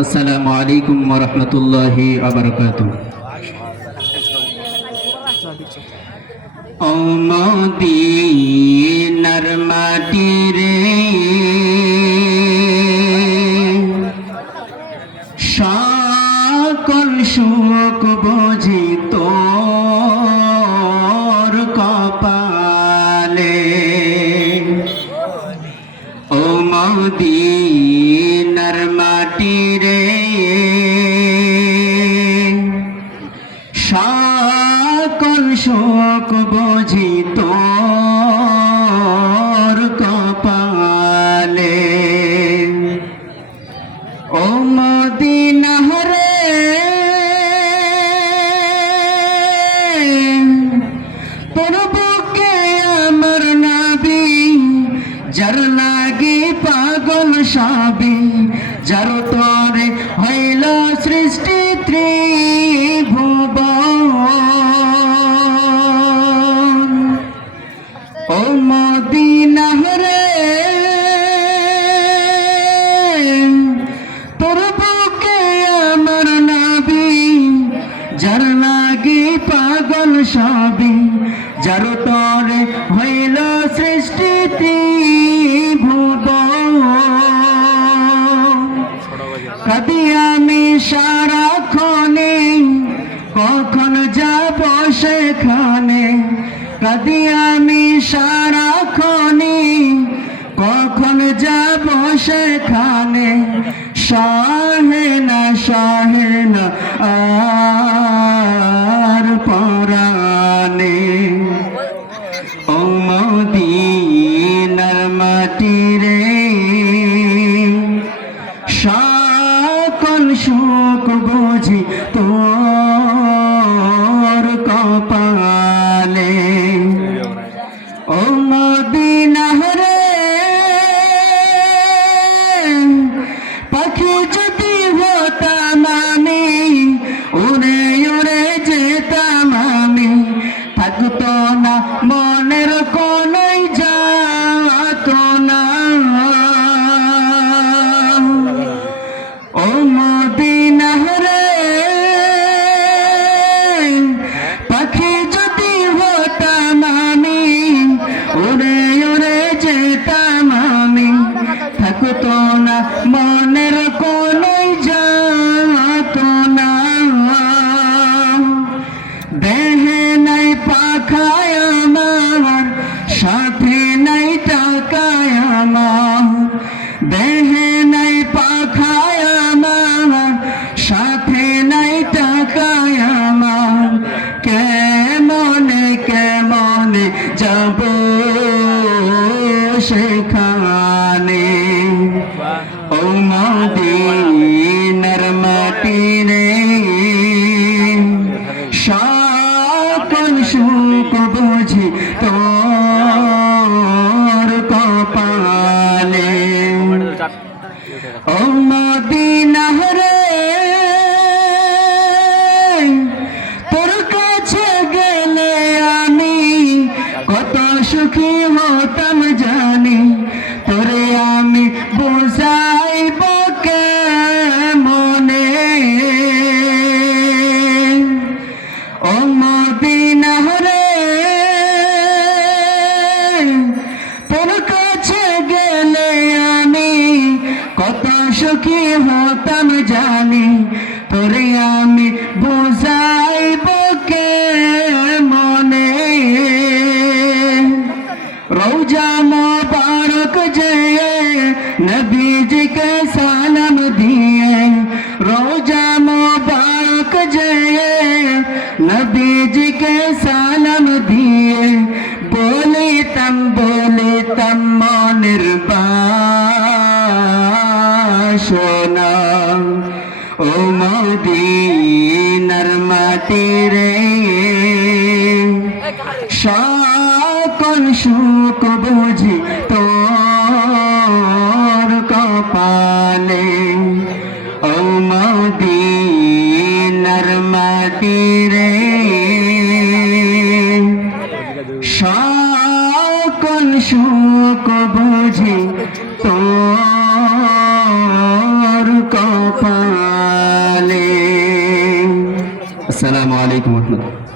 আসসালামু আলাইকুম ওয়া রাহমাতুল্লাহি ওয়া বারাকাতুহু। ও মদিনার মাটি রে, সকল সুখ বুঝি তোর কপালে। ও মদিনার মাটি রে, সকল সুখ বুঝি তোর কপালে। ও মদিনা রে, তোর বুকে আমার নবী, যার লাগি পাগল সবই, যার তরে হইল সৃষ্টি ত্রিভুবন। ও মদিনা রে, তোর বুকে আমার নবী, যার লাগি পাগল সবই, যার তরে হইল সৃষ্টি ত্রিভুবন। কাঁদি আমি সারাক্ষণে, কখন যাব সেখানে। কাঁদি আমি সারাক্ষণে, কখন যাব সেখানে। সহে না আর পরাণে। ও মদিনার মাটি রে, সকল সুখ বুঝি তোর কপালে। ও মদিনা রে, পাখি যদি হতাম আমি, উড়ে উড়ে যেতাম আমি। থাকতো না মনের কোনোই যাত না। ও মদিনা রে, পাখি যদি হতাম আমি, উড়ে উড়ে যেতাম আমি। থাকতো না মনের কোনোই যাত না। দেহে নাই পাখায় আমার, সাথে নাই টাকায় আমার। দেহে নাই পাখায় আমার, সাথে নাই টাকায় আমার। কেমনে কেমনে যাব সেখানে। ও মদিনার মাটি রে, সকল সুখ বুঝি তোর কপালে। ও মদিনা রে, তোর কাছে গেলে আমি কত সুখী হতাম জানি। তোরে আমি বুঝাইব কেমনে। ও মদিনা রে, তোর কাছে গেলে আমি কত সুখী হতাম জানি। তোরে আমি বুঝাইব কেমনে। রওজা মুবারক যেয়ে নবীজি কে সালাম দিয়ে। রওজা মুবারক যেয়ে নবীজি কে সালাম দিয়ে। বলিতাম মনের বাসনা। ও মদিনার মাটি রে, সকল সুখ বুঝি তোর কপালে। ও মদিনার মাটি রে, সকল সুখ বুঝি তোর কপালে। আসসালামু আলাইকুম রহমতুল্লাহ।